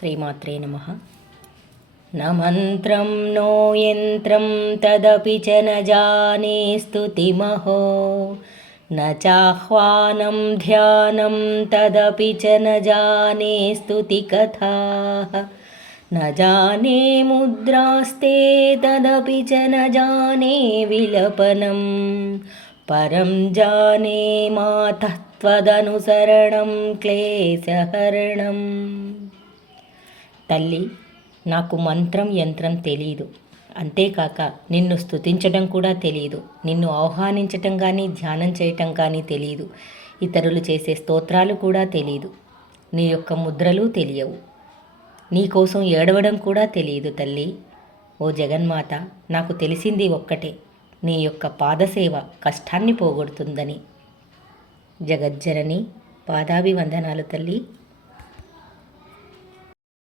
శ్రీమాత్రే నమః. న మంత్రం నో యంత్రం తదపి చ న జానే స్తుతిమహో న చాహ్వానం ధ్యానం తదపి చ న జానే స్తుతికథాః న జానే ముద్రాస్తే తదపి చ న జానే విలపనం పరం జానే మాతః త్వదనుసరణం క్లేశహరణం. తల్లి, నాకు మంత్రం యంత్రం తెలియదు. అంతేకాక నిన్ను స్తుతించడం కూడా తెలియదు. నిన్ను ఆహ్వానించటం కానీ ధ్యానం చేయటం కానీ తెలియదు. ఇతరులు చేసే స్తోత్రాలు కూడా తెలియదు. నీ యొక్క ముద్రలు తెలియవు. నీకోసం ఏడవడం కూడా తెలియదు తల్లి. ఓ జగన్మాత, నాకు తెలిసింది ఒక్కటే, నీ యొక్క పాదసేవ కష్టాన్ని పోగొడుతుందని. జగజ్జనని పాదాభివందనాలు తల్లి.